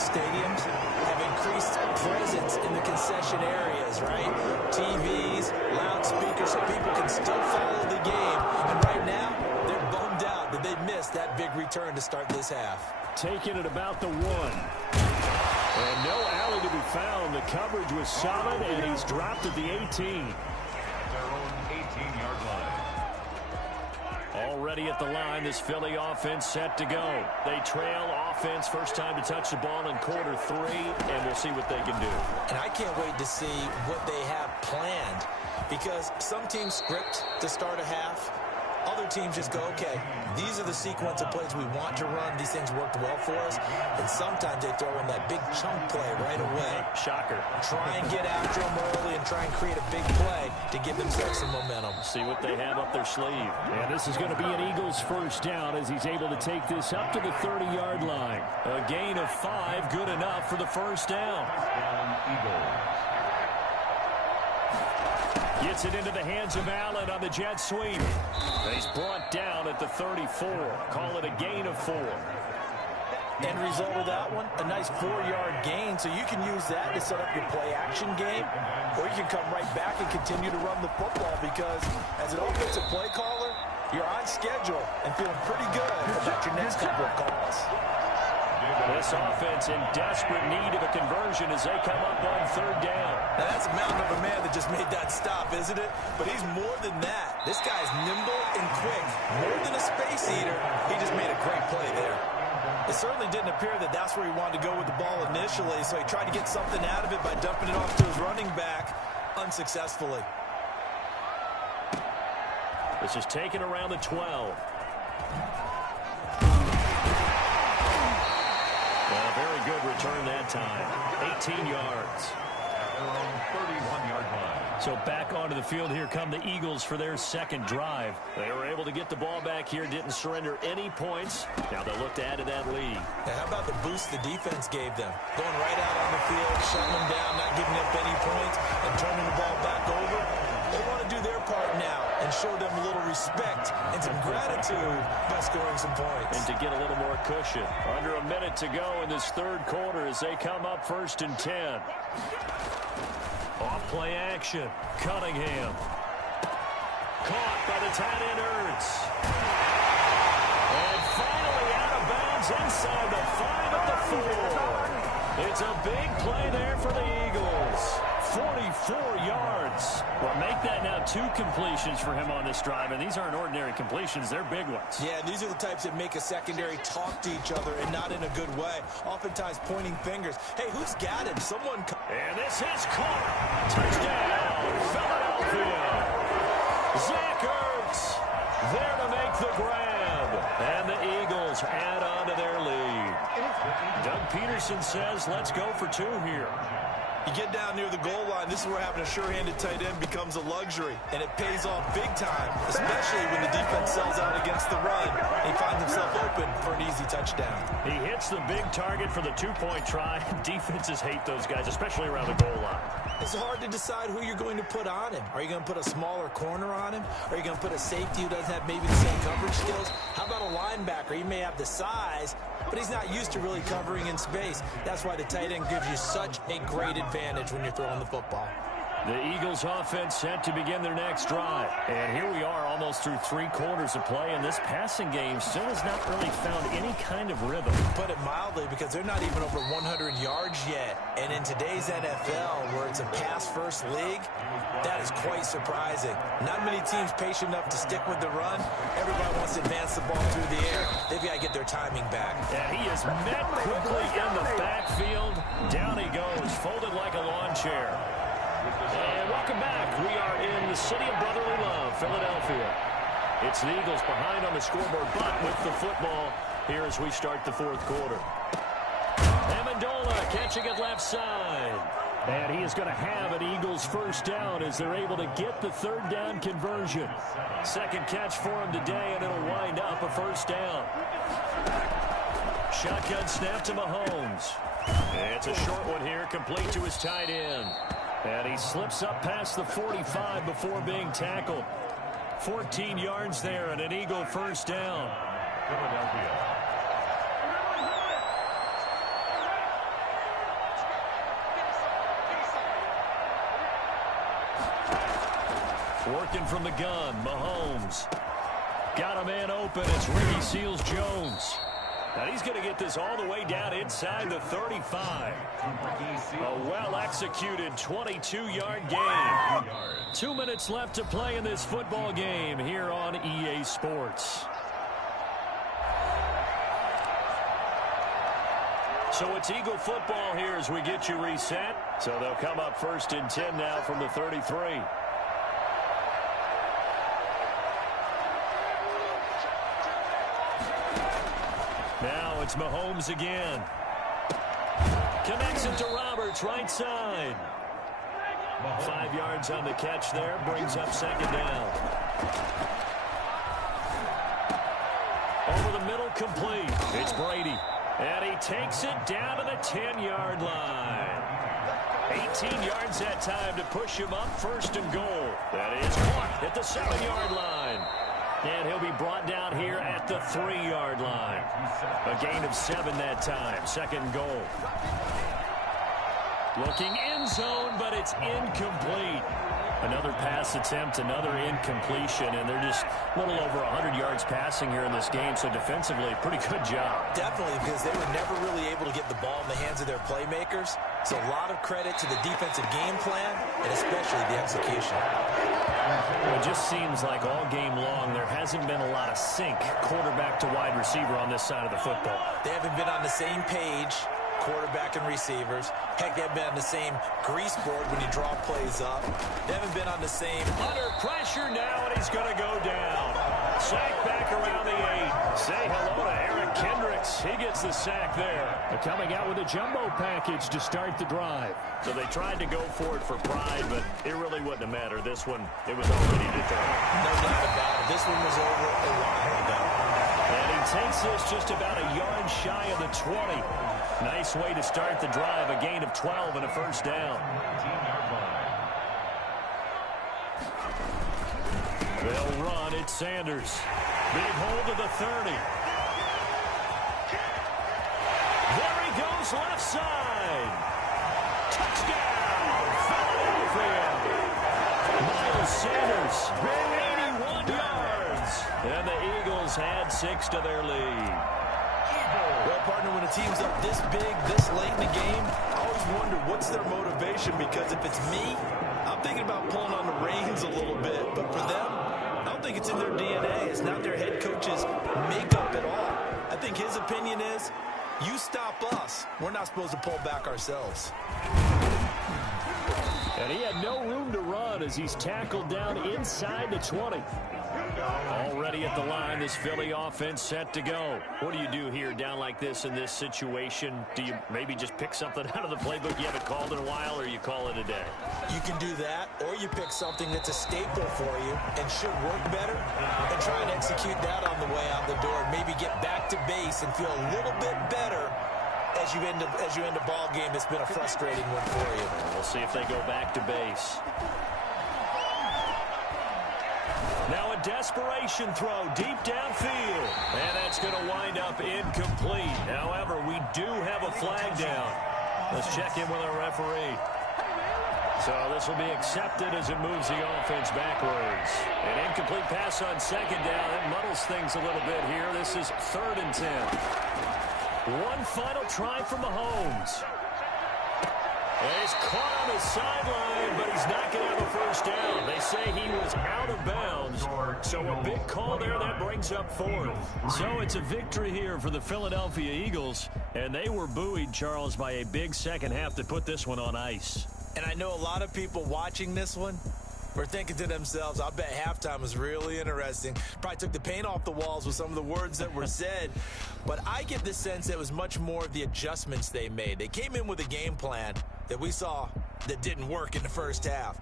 sports stadiums have increased presence in the concession areas, right? TVs, loudspeakers, so people can still follow the game. And right now, they're bummed out that they missed that big return to start this half. Taking it about the 1. And no alley to be found. The coverage was solid, and he's dropped at the 18. Their own 18-yard line. Already at the line, this Philly offense set to go. They trail offense, first time to touch the ball in quarter 3, and we'll see what they can do. And I can't wait to see what they have planned, because some teams script to start a half. Other teams just go, okay, these are the sequence of plays we want to run. These things worked well for us. And sometimes they throw in that big chunk play right away. Shocker. Try and get after them early and try and create a big play to give themselves some momentum. See what they have up their sleeve. And this is going to be an Eagles first down as he's able to take this up to the 30-yard line. A gain of 5, good enough for the first down. Eagles. Gets it into the hands of Allen on the jet sweep. He's brought down at the 34. Call it a gain of 4. End result of that one, a nice 4-yard gain. So you can use that to set up your play-action game, or you can come right back and continue to run the football, because as an offensive play caller, you're on schedule and feeling pretty good about your next couple of calls. This offense in desperate need of a conversion as they come up on 3rd down. Now that's a mountain of a man that just made that stop, isn't it? But he's more than that. This guy's nimble and quick. More than a space eater, he just made a great play there. It certainly didn't appear that that's where he wanted to go with the ball initially, so he tried to get something out of it by dumping it off to his running back unsuccessfully. This is taken around the 12. Well, very good return that time. 18 yards. Their own 31-yard line. So back onto the field, here come the Eagles for their second drive. They were able to get the ball back here, didn't surrender any points. Now they'll look to add to that lead. Now how about the boost the defense gave them? Going right out on the field, shutting them down, not giving up any points, and turning the ball back over. They want to do their part now and show them a little respect and some gratitude by scoring some points. And to get a little more cushion. Under a minute to go in this 3rd quarter as they come up 1st and 10. Off play action. Cunningham. Caught by the tight end Ertz. And finally out of bounds inside the 5 at the 4. It's a big play there for the Eagles. 44 yards. Well, make that now 2 completions for him on this drive, and these aren't ordinary completions. They're big ones. Yeah, these are the types that make a secondary talk to each other, and not in a good way. Oftentimes pointing fingers. Hey, who's got him? Someone. And this is caught. Touchdown, Philadelphia. Zach Ertz there to make the grab. And the Eagles add on to their lead. Doug Peterson says, let's go for 2 here. You get down near the goal line, this is where having a sure-handed tight end becomes a luxury, and it pays off big time, especially when the defense sells out against the run. He finds himself open for an easy touchdown. He hits the big target for the 2-point try. Defenses hate those guys, especially around the goal line. It's hard to decide who you're going to put on him. Are you going to put a smaller corner on him? Are you going to put a safety who doesn't have maybe the same coverage skills? How about a linebacker? He may have the size, but he's not used to really covering in space. That's why the tight end gives you such a great advantage when you're throwing the football. The Eagles offense set to begin their next drive. And here we are almost through 3 quarters of play, and this passing game still has not really found any kind of rhythm. Put it mildly, because they're not even over 100 yards yet. And in today's NFL, where it's a pass-first league, that is quite surprising. Not many teams patient enough to stick with the run. Everybody wants to advance the ball through the air. They've got to get their timing back. Yeah, he is met quickly in the backfield. Down he goes, folded like a lawn chair. And welcome back. We are in the city of brotherly love, Philadelphia. It's the Eagles behind on the scoreboard, but with the football here as we start the 4th quarter. Amendola catching it left side. And he is going to have an Eagles first down as they're able to get the 3rd down conversion. 2nd catch for him today, and it'll wind up a first down. Shotgun snap to Mahomes. It's a short one here, complete to his tight end. And he slips up past the 45 before being tackled. 14 yards there and an Eagle first down. Philadelphia. Working from the gun, Mahomes. Got a man open. It's Ricky Seals-Jones. And he's going to get this all the way down inside the 35. A well-executed 22-yard gain. 2 minutes left to play in this football game here on EA Sports. So it's Eagle football here as we get you reset. So they'll come up 1st and 10 now from the 33. Now it's Mahomes again. Connects it to Roberts, right side. 5 yards on the catch there, brings up 2nd down. Over the middle, complete. It's Brady. And he takes it down to the 10-yard line. 18 yards that time to push him up, 1st and goal. That is caught at the 7-yard line. And he'll be brought down here at the 3-yard line. A gain of 7 that time. 2nd and goal. Looking end zone, but it's incomplete. Another pass attempt, another incompletion, and they're just a little over 100 yards passing here in this game, so defensively, pretty good job. Definitely, because they were never really able to get the ball in the hands of their playmakers. So a lot of credit to the defensive game plan, and especially the execution. Well, it just seems like all game long there hasn't been a lot of sync quarterback to wide receiver on this side of the football. They haven't been on the same page, quarterback and receivers. Heck, they haven't been on the same grease board when you draw plays up. They haven't been on the same... Under pressure now, and he's going to go down. Sack back around the 8. Say hello to Eric Kendricks. He gets the sack there. They're coming out with a jumbo package to start the drive. So they tried to go for it for pride, but it really wouldn't have mattered. This one, it was already determined. No doubt about it. This one was over a while ago. And he takes this just about a yard shy of the 20. Nice way to start the drive. A gain of 12 and a 1st down. They'll run. It's Sanders. Big hold of the 30. There he goes, left side. Touchdown, Philadelphia. Miles Sanders, 81 yards. And the Eagles had 6 to their lead. Well, partner, when a team's up this big, this late in the game, I always wonder what's their motivation, because if it's me, I'm thinking about pulling on the reins a little bit. But for them, I don't think it's in their DNA. It's not their head coach's makeup at all. I think his opinion is, you stop us. We're not supposed to pull back ourselves. And he had no room to run as he's tackled down inside the 20. Already at the line, this Philly offense set to go. What do you do here down like this in this situation? Do you maybe just pick something out of the playbook you haven't called in a while, or you call it a day? You can do that, or you pick something that's a staple for you and should work better and try and execute that on the way out the door. Maybe get back to base and feel a little bit better as you end a ball game that's been a frustrating one for you. We'll see if they go back to base. Now a desperation throw deep downfield. And that's going to wind up incomplete. However, we do have a flag down. Let's check in with our referee. So this will be accepted as it moves the offense backwards. An incomplete pass on 2nd down. That muddles things a little bit here. This is 3rd and 10. One final try from Mahomes. He's caught on the sideline, but he's not going to have a 1st down. They say he was out of bounds, so a big call there that brings up 4th. So it's a victory here for the Philadelphia Eagles, and they were buoyed, Charles, by a big second half to put this one on ice. And I know a lot of people watching this one were thinking to themselves, I bet halftime was really interesting. Probably took the paint off the walls with some of the words that were said. But I get the sense that it was much more of the adjustments they made. They came in with a game plan that we saw that didn't work in the first half.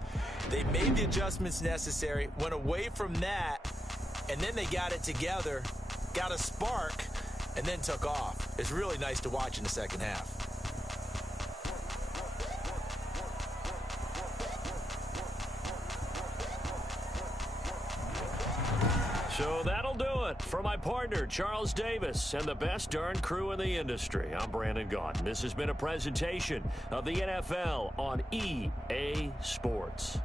They made the adjustments necessary, went away from that, and then they got it together, got a spark, and then took off. It's really nice to watch in the second half. So that'll do it for my partner, Charles Davis, and the best darn crew in the industry. I'm Brandon Gaudin. This has been a presentation of the NFL on EA Sports.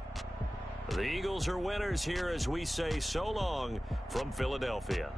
The Eagles are winners here as we say so long from Philadelphia.